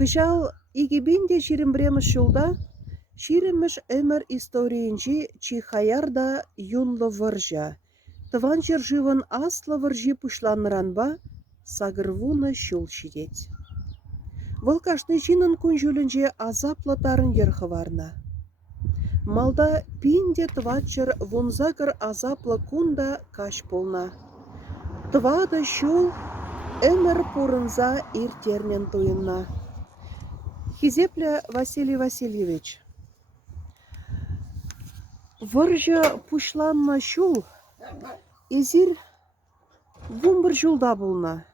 Кыжал игибинде ширембремеш шулда, ширемеш эмер историинчи чихаярда юнлы выржа. Тыван живын аслы выржи пушланранба, сагырвуны шул шидеть. Вылкашны жинын күнжүлінже азаплы тарын ерхыварна. Малда пинде твачыр вунзагыр азаплы кунда каш полна. Твада шул эмер пурынза иртернен туйынна. Хизепля Василий Васильевич. Выржа пушланма шул, изир вумбыр жулда болна.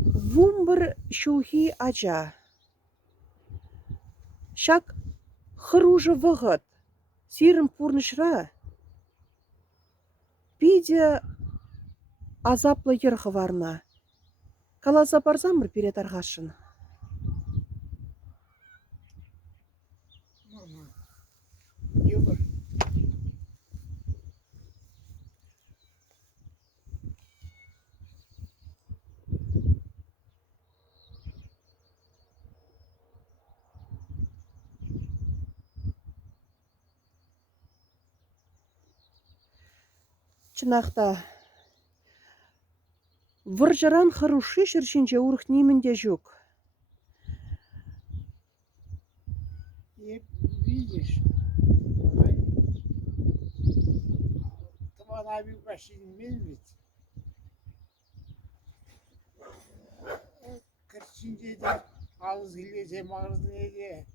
Вумбыр шулхи ача. Шак хыружы вғыт, сирін пурнышра, пиде азаплы ерхы варна. Каласа барзамыр перет арғашын. Чынақта, выржаран хыруши шыршинче урх нимінде жүк. Видишь, Туман abi başını bilmez. Kırçınca da ağız gülüyor, ağzı neydi?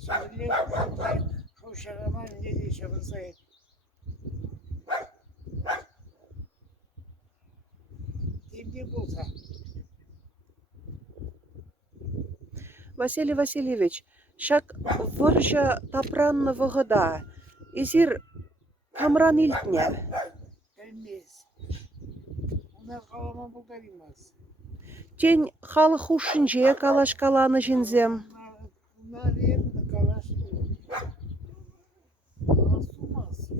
Şimdi hoşçakalın ne diye şapırsayı. Şimdi bulsa. Василий Васильевич, шак выржа тапранны вғыда, изир камран илтне. Bilmez. Onlar kalama bulgarimaz. Тень халы хушинче калашкаланы жинзем. Bunlar yerinde kalaş. Asılmaz.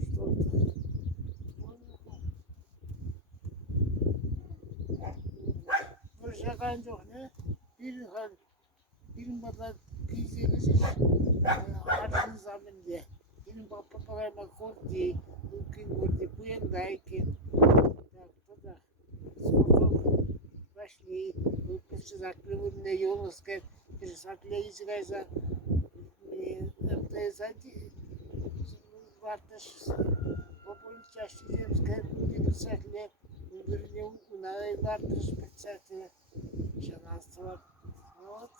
Bir şakan yok ne? Birin bana kıyızı harcın zaminde. Birin papayama kordi, ukin kordi, bu yandayken. Da сколько пошли, выпустить закрывные елоски, пересаклеить гайза, обтезать, варташ, популь чаще земская, пересакле, уверне, унадай варташ, пятьсятые, шанастова, вот.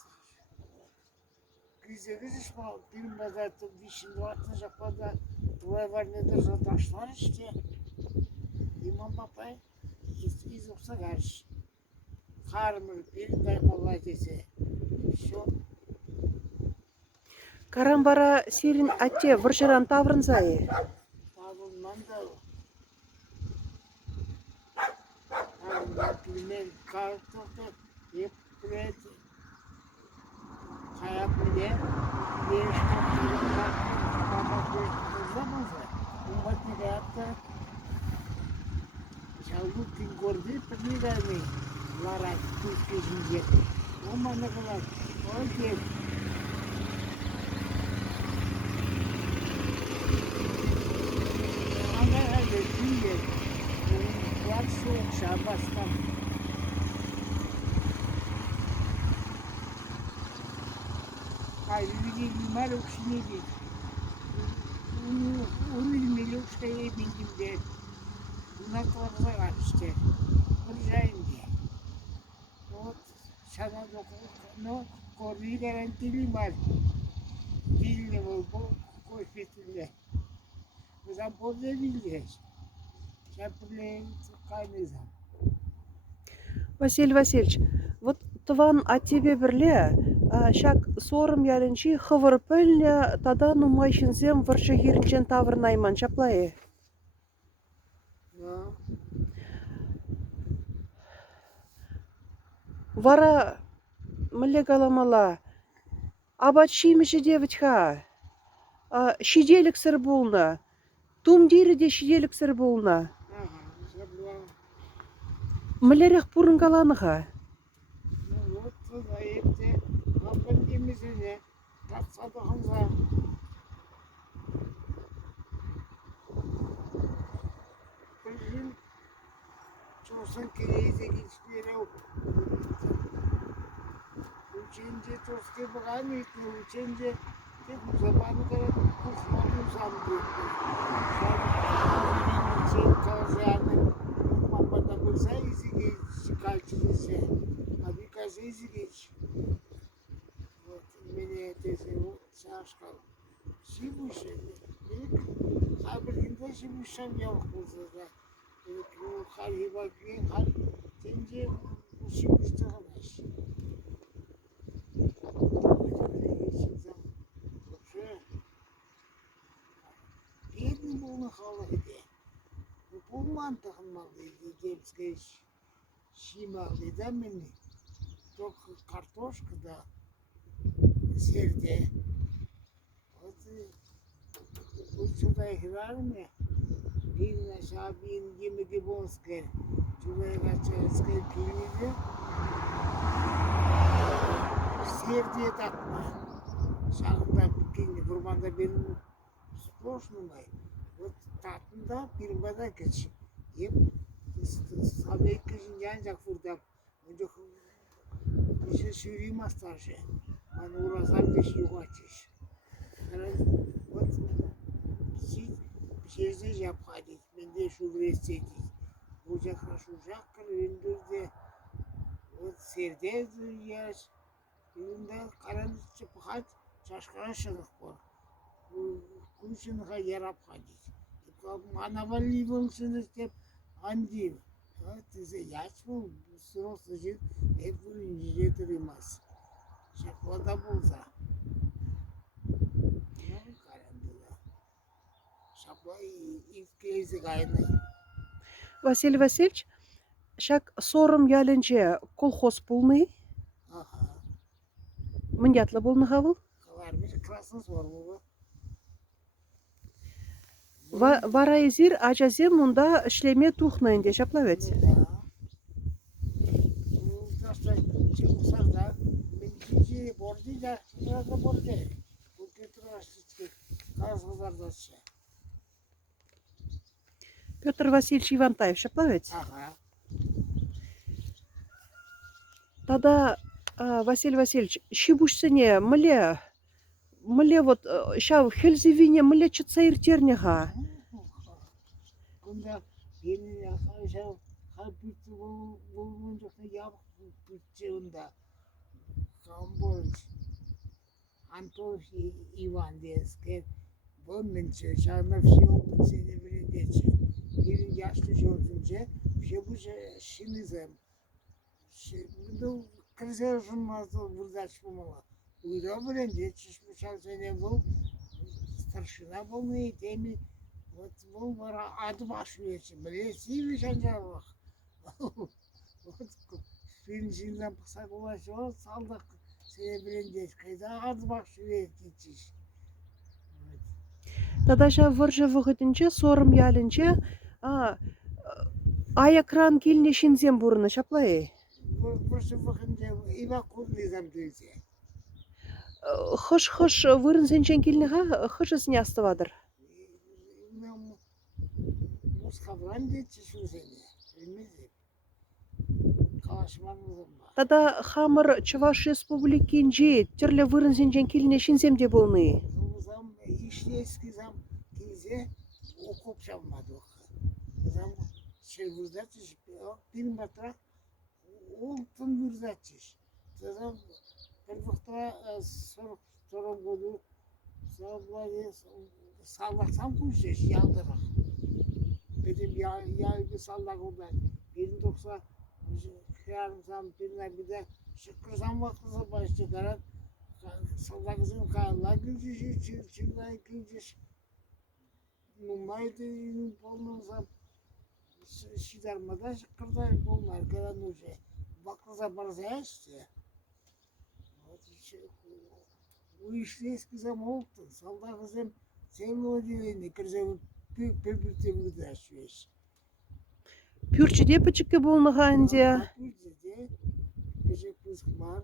Krize ama bilmeden bir şimdi vardı Japon'da duvar nedir taşlar işte. İmam Papay izoksa karşı. Karmır bir daymalar dese. Şu. Карамбара сирин ате выржаран таврынзайы. Tavırman da o. Tavırman bilmem kartokta hep buraya kayak bile bir topluyorlar. Ama bir zamanda umbatı da yaptı. Çavuk gün gördü, pernah mi larat tuskizin o mana kadar o diye. Ama öyle değil. Var soğuk şabastan. Люди мало учили. Он имел что я видим где. На глаза işte. Burjayım diye. Вот sana no koruyu garantili var. Bilmiyorum bu koşfetinde. Bu zaman burada bileceğiz. Şapırlayın kaynızam. Василий Васильевич, вот тван а тебе бірле, шак сорым ялінчи хывыр пөлне тада нумайшынзем выршы хирінчен тавырнайман чаплайы. Вара міле галамала, абат шиміші девочка, шиделік сыр болна, тум дейрі де шиделік сыр болна. Ага, şapırlayın. Мілерек пурын каланыға. Ну вот, туда епте, лапын демесене, татсадығынға. Bir yıl çoğusun kireyze geçmeyene Ученье тоске багани, ученье tek bu zamanı kadar kufmanı uzandı. Sen kalacağını mamada bulsa izi geç, kalçılısı. Abi kaza izi geç. Вот, меня тese o şaşkal. Şibuşe, haberinde şibuşam yok bulsa da. Bu haliba gün hal, sence bu şibuşta kalmış. Бедный был на холоде. Ну, полмантах малый, детская щимали, да, мне. Только картошка, да, серде. Вот сюда играли мне. Бин aşağı bin yemek bozker. Şuraya kaçarızken pilini serdiye takma. Şahında bikini kurmanda benim сложный. Вот татында пирмада кеч. Еп сабек кежин янжак фурдап. Önce bir şey mastajı. Ben uğrasam da şey uğraşmış. Вот şey yapaydık. Ben de şu üniversiteydik. Hoca хорошо жаккар öndürdü. Вот серде яш. Önünde karanlık çıpıkat çaşkara şılık var. Kuşunha yarap hadis. Manavali bolsun işte andi. Tize yaşmı sırasıcı hep bunu yedirilmez. Şaklada bulsa. Ne karanlığa. Şakla ilk kez gayrı. Василий Васильевич, шак сорым ялінче колхоз пулны, Aha. міндятлы болныға бұл. Var bir klasınız var bu. Вара езір ачазем мұнда ішлеме тухнайынде шаплавец. Да. Просто çıkmışlar bilgici borcu da şurada borcu. Bu götürüyorsun kazılar şey. Петр Васильевич Ивантаев шаплавец. Aha. Тада Василий Васильевич, шибушсене міле вот шав хелзевине міле чыца иртернеға. Bunda yeni yaşa kalbütü bulunca yavuk bütçeğinde Kamboç Antol Ivan deske bunun çeşanı всё bütçeni birinci bir yaşlı çocuğunca şey bu şinizem bu krize журналda burada çıkmamalı. Uyda birinci çıkmış sene bu старшина был на теме. Вот был вора адбашвечи, блесивый жанжалах. Вот фильмжиндан пысакулаш вот салдак серебрендес кайда адбашвечиш. Тада шав выржы вғытынче сорым ялінче аякран келіне шинзем бұрыны шаплай. Просто вахынде ивакурный замдыйте. Хыш вырын сенчен келінеға хышысыне астывадыр. Мускавран дети шузене, bilmezdim. Kalaşmanızım var. Тада хамыр Чуваш республикинче терле вырын сенчен келіне шинземде болны. Zam işleski zam kize okup çalmadı. Zam şey vurdatış bir metre oltun vurdatış. Zam первых 42 году sallaksam kuşeş yaldırak. Benim yaylı sallak oldu. 1.90 kıyarımsam bir de şıkkırsam vakıza başlayarak sallakızın kayarlar gülcüş, çılçıllar gülcüş. Numaydı polnumsam şidarmada şıkkırda olmar kalan uje. Vakıza barza işte. Bu işle eski zaman oldu. Sallakızın sen o dilini kırza bir burada yaşıyoruz. Пүрчіде пічікке болнығанде. Пүрчіде пішік пұсқымар.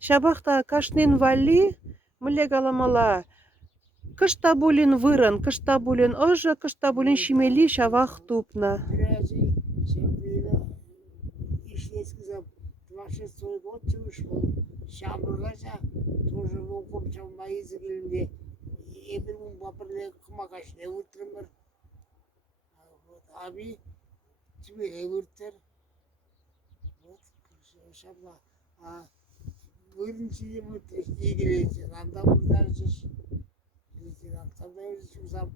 Шабақта кашнин вали, мүле галамала. Кышта булин вырын, кышта булин ожы, кышта булин шимели шавақ тупна. Біразы шабыйла işleskizem 26 год чуш был. Шабыргаша тоже окоп чалмайызы келінде. Ебір мұн бапырлы қымақашына өттірмір. Abi тебе эвертер. Вот шабла. Бірінші емі егелесі. Анда бұрдаржыш. Анда өзім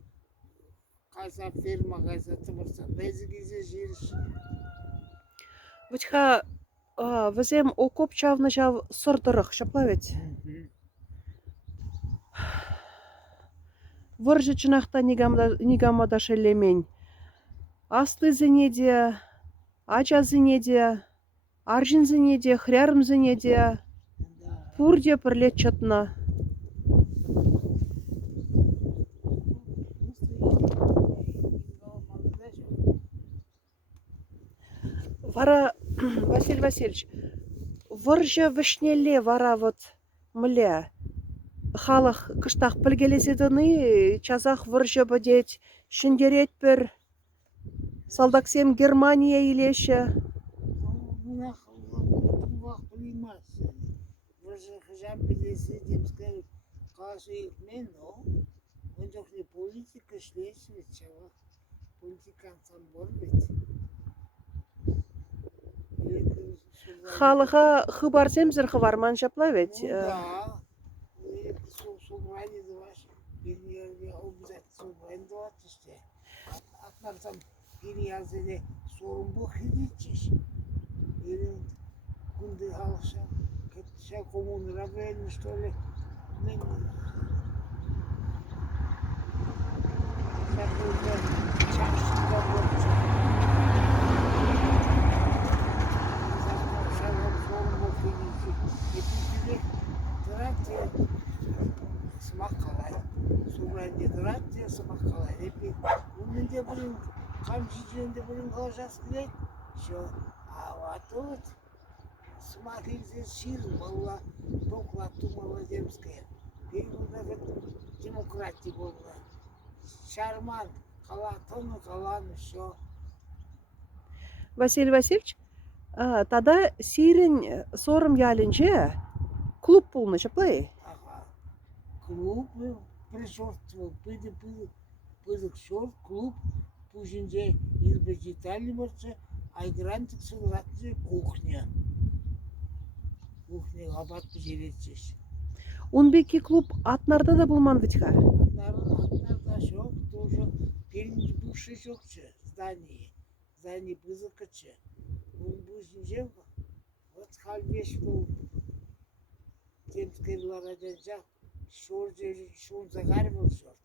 қайса ферма, қайса тымырса. Бәзі кезе жеріш. Вітха візем окоп чавны жав сұрдырық, шапла ведь. Выржы чынақта нигамада шелемень. Асты зенеде, ача зенеде, аржин зенеде, хрярым зенеде, пурде пірлет чатна. Вара, Василий Васильевич, выржы вишнеле вара вот мле. Халық кыштақ пілгелезедіні, чазақ выржы бөдет, шындерет бір, салдаксем Германия илеші. Бунақ білмейміз. Выржы хыжам білесі демскай қасы екмен, но ондақлы политика шлесвет, чава. Политикансан бол бет. Халыға хыбарсем зірхы варман шапла ведь. Да. Собрание даваш. Переязде обязательно собрание давать işte. Atlarsam переязде sorumlu хидичиш. Елin kunde halksa ketşe komunlara vermiş öyle. Men Sakırda çarşıda olacak. Sanırım sorumlu hidişi. Hepsi Trakya сымақ қалай. Собрание Тrakya сымақ қалай. Onun de bunun kamçı жөнінде bunun қалжасы келеді. Все. А вот смотрите, ширм была, доклад думала земская. Перевода демократия была. Шарман, қалатыны, қаланы, все. Василий Васильевич, тада сирен сорым ялінже клуб пулны шаплай. Клуб пришорствовал, пыдық шорт, клуб, пужинже избежитали морцы, а игрантик сыгратцы кухня. Кухня лабат пожеретсеш. Унбеки клуб атнарда да булман витха. Атнарда шок, тоже перед бывший шокче, здание пызыкыче. Он бужинже, вот хальбеш был, темской владельца. Шон загарбал шорт.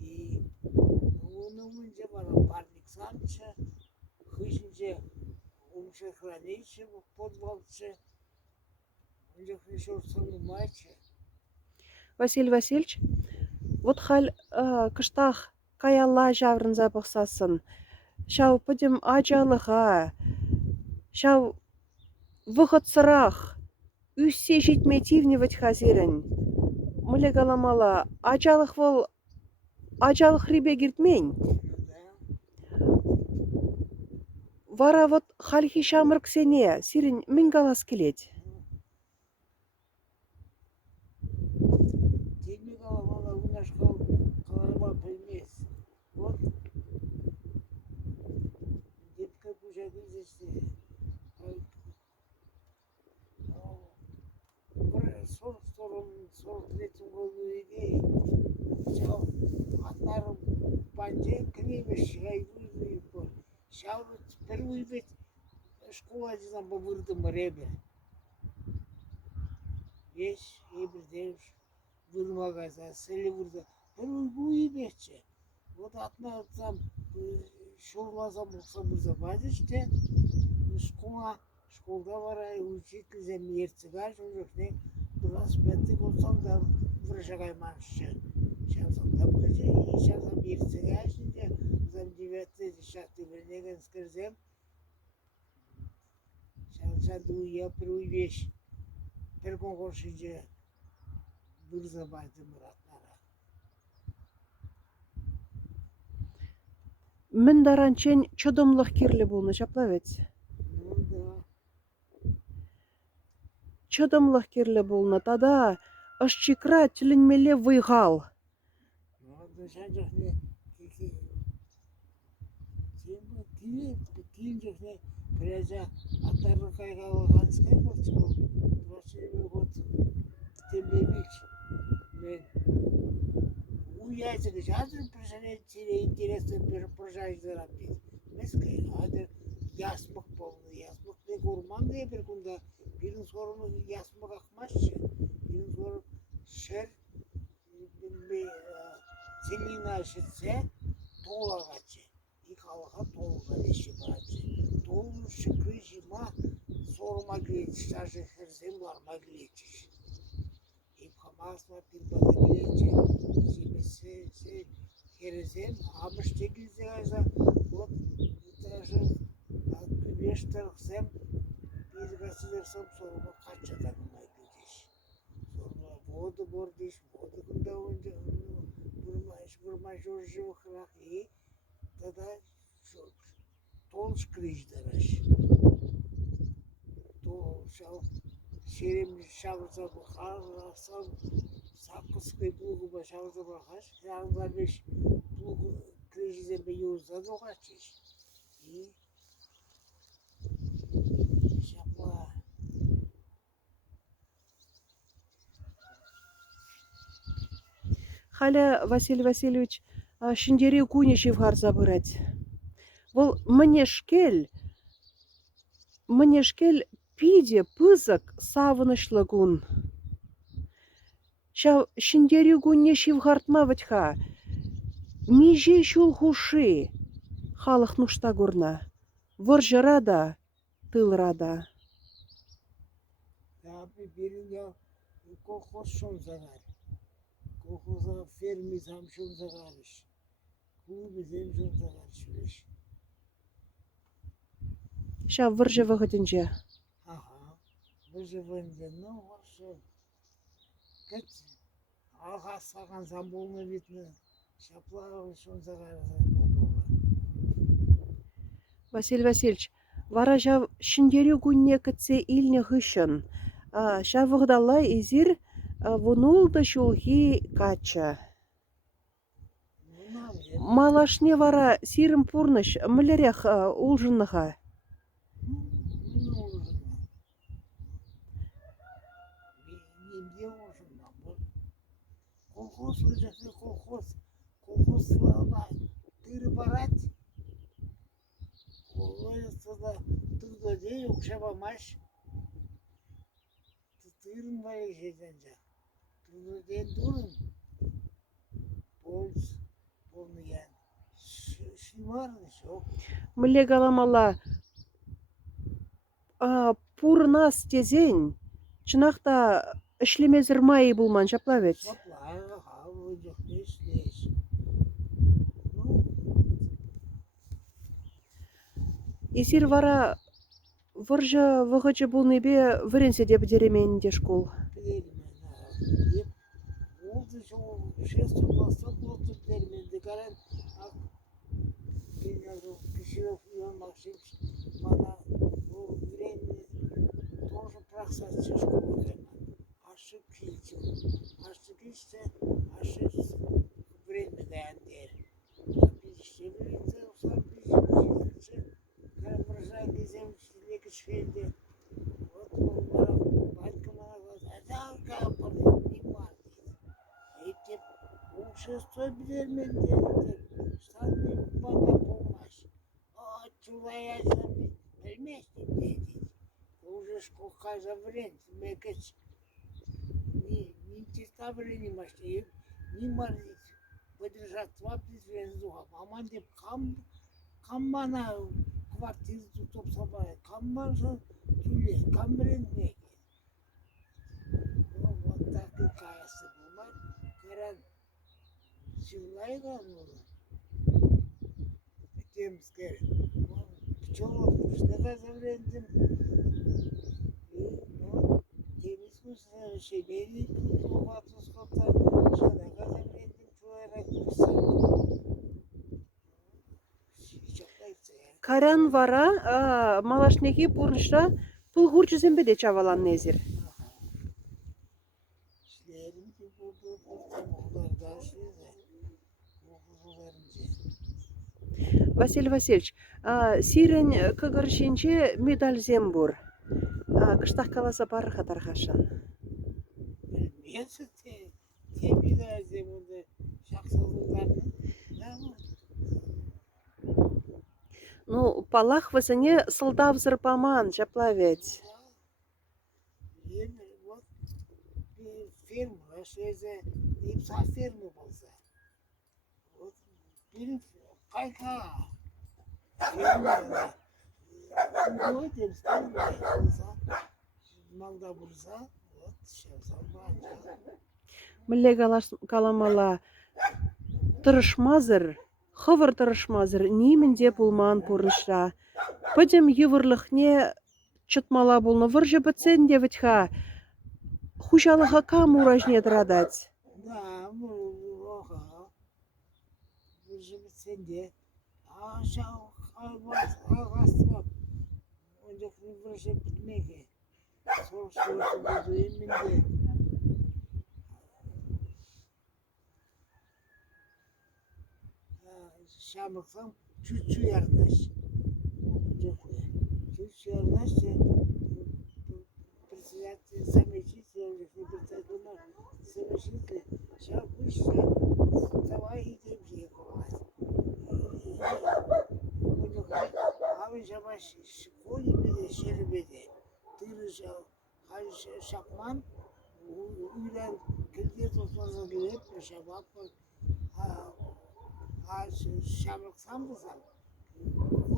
И onun önce bana parnik sançı, hışınca umşa хранейший подвалчы, önce шорт саму матчы. Василий Васильевич, вот халь кыштах каялла жаврын запықсасын. Шау пыдем ачалыға, шау выход сырақ, үссе жетметивневать хазирін. Мүле галамала, ачалық рибе гиртмень. Вара вот хальхи шамыр ксене, сирин мен галас келет. Teknik alamala unaş kalama bilmez. Вот. Детка пужады işte. Сорок летом году идеи. Все, атнарым бanje кривеш, гайвы по. Шау первый ведь школа дизам бавырдым ребе. Есть ебірден вырмағаза, селі вырды. Первый буй бече. Вот атнарым шорлазам болса бұрза базиште. Школда барай, учитель замерцега, жолжықне. 25 olsam da vuracak aymanışçı. Şahsam da bıcı, şahsam bir sigaşınca шалзам 9-10 бірнеген скірзем, шалшады уя бір уйбеш, бір күн қошыжы бұрза байды мұратнара. Мен даранчен чодомлық кирлі болны чаплавец. Ну да. Чодомлық кирлі болны тада ашчикра тіленмеле вайғал. Ну да шанжықны кейін жоқны біраза аттары қайғалған скай болсы бұл. Просто вот темлемекші. Мен уязығы жазыр бір интересный бір прожайдыр аппет. Мескай адыр ясмық болны. Ясмық не көрман де бір күнда бірін сорымы ясмық ақмашшы. Бірін сорым шыр целина шытсе тоғылағачы. Икалыға тоғылға леші барачы. Тоғыл шықры жима сорыма гілетші. Даже хірзем барма гілетші. Ипхамасма пирбада гілетші. Жемесі херезем амыш тегілзе ғайза. Вот даже күбештіріксем безгасызерсем сорыма қачадан гілетші. Сорыма воды бор дейш. Воды күнда ойынды бурмай жоржы храх и тогда толш криждараш. То шал шерем шавза бахар сакыскай плугу ба шавза бахаш шавза беш плугу крижзе бе юза догачиш. И шапла Халя Василий Васильевич шиндери кунеши вғар забырать. Вол мнешкел пиде пызык савынышлы гун. Шав шиндери кунеши вғартма ватьха. Миже шул хуши. Халық нушта гурна. Выржы рада, тыл рада. abi birin ya kolhoz şun zagar. Kolhoza fermiz ham şun zagarış. Klubuz hem şun zagarış. Шав выржы вғытынже. Ага. Выживанде, ну, вообще. Кыт. Алға саған замболны битні. Шаплағы шун загарыз. Василий Васильевич, вара жав шиндери кунне кітсе илне хыщын. Шав вғдала изир вунулды шулхи кача. Малашне вара сирым пурныш мілерек улжынныға. Немде ужынна. Колхоз өжесі колхозларына тыры барат. Олайсызда тұрды дей оқшабамаш. Тырын бай жеден жақ. Тұрды дей тұрын. Полны ян. Шимарны шоқ. Міле галамала пурнас тезен, чынақта ішлемезір майы булман шаплавет. Шаплағы халы жоқ не ішлеш. Ну, Изир вара выржы вғычы булны бе віренсе деп деременінде школ. білермен. Еп, олды шоу 6 класста болды білерменді қаран. Пешеров Иван Максимович мана ол время тоже прохсатся школу кайман. Ашы килчу. Ашы килчте, ашы время даяндер. Пеште білінсе, ұсар пеште. Карабыржай дезем шілегі шфелде. Вот олбара батька мана глаз. Азал капырды, не мар дейді. Ейтеп, ол 6 білерменде. Штанный банда помаш. Чулая вместе дети. Уже сколько за время, мекать. Не чиста время, не морить. Подержать 2 звезду. Маманде камбана квартиру туп собой. Камбана тюле, камбрен неки. Ну вот так и каясы бумар. Каран силайга ну. темская. Пчела, что-то завредным. Ну, темиску шебери, лопату скота, что-то завредным человек. Каран вара малашнеги пурнышта пул хурчузембе де чавалан незир. İşleyelim ki bu da şeyde Василий Васильевич, сирен кыгыршинче медаль зембур. Кыштах каласа бары хатархашан. Bilmiyorsa tebliğler zeminde şaksızlıklarını da mı? Ну, палах вазане сылдавзыр паман, жаплавец. Yemin вот bir firma şeyde imsa firma olsa. Вот bir kayka firma bu temsil olsa malda bulsa вот şevsal bence. Мілле каламала тырышмазыр, хывыр тырышмазыр, нимінде пулман пурнышра. Пыдем йывырлыхне чытмала булны выржы бітсен девітха. Хушалыға кам уражне дырадать. Да, oha. Bu şimdi sende. Aşağı ağastım. Önce bir şey bitmek. Sonra şu eminde. Şamıksam çüçü yardaş. Çüçü yardaş. Председатель замечательный, председатель замечательный. Сейчас вышли, давай идем ехать. Abi sabah şikoli bile şerbeti. Tırıca, şakman, uyulan kıldığı toplaza gelip, şabak, şabaksam da sen.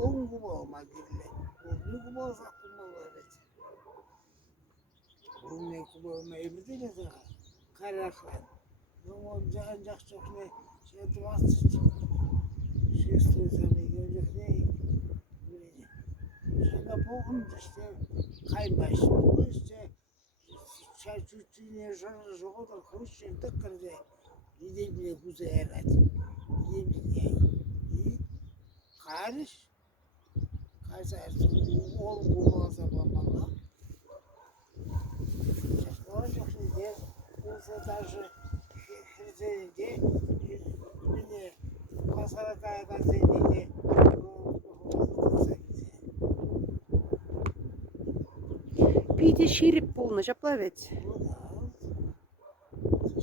Oğun gibi olma girle. Oğun gibi olsak bulmalı evet. Oğun gibi olma emrede ne zaman? Karaklan. Ama ancak çok ne şey duasız. Şey istiyorsan gelecek ne? Sonra boğun işte kaybaş. Bu işte çay çüçüğüne joğu da koşun tıkkırdı. Gideyim bile kuzey evet. Gideyim bile. Karış. Kaçarsın. Oğlum bulmazsa babamla. Olacak şimdi. Olsa taşı hırcayınca beni kasara kayadan seninle Пиде ширип пулны, жаплавец.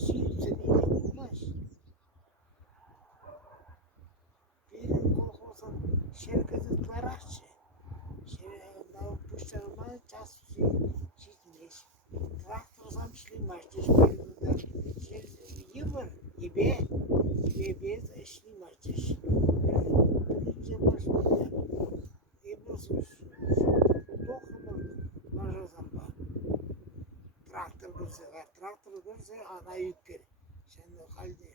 Şiir seninle olmaz. Benim kolkozun şirketi taraşçı. Daha puşlarıma ças çizmiş. Traktorsam işleymiş. Yıvır gibi bez işleymiş. Birinci başlığı yapıyorsunuz. Dokumun majazam var. Traktör görse ana yükker. Sen de halde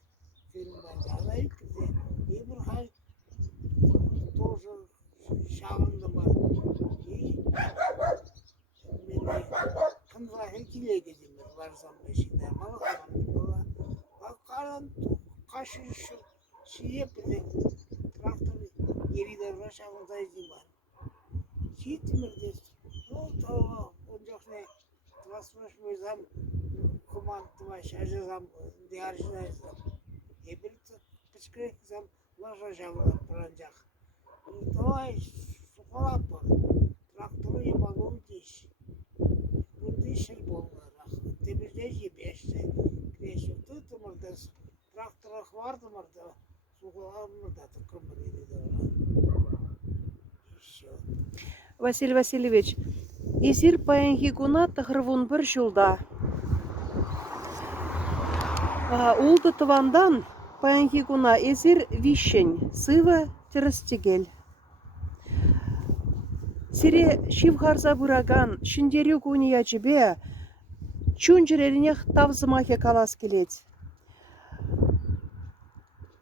firmadan ana yükkerse bir hal тоже şağındı var. Kınza hekile gideyim varsam beşikler. Bana karan kaşı şey yapacak. Traktör geride uğraşağınıza izin var. Gitmirdir. O tava ocak ne? Transformazam komandama şarjazam diyarjazam. Bir pıçkırıksam ulaşacağım pranjak. Tava sokalap traktörü yapalım diş. Bu dişil bollar. Temizleyici beşte. Kreşim tutmadı. Traktörü vardı mırdı. Sokalap mırdı tıkırmırdı da. Василий Васильевич, изир паянхи куна тахырвун бір жылда. Улды тывандан паянхи куна изир вишень, сыва тірістегел. Сире шивхарза бураган, шиндері куния жібе, чунжерерінех тавзымахе калас келет.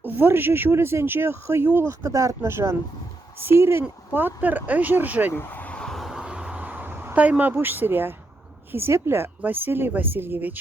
Выржы жүлізенже хыюлық кыдартны жын. Сирень паттер ӹжӹржӹнь. Тайма буш сиря. Хизеплӓ Василий Васильевич.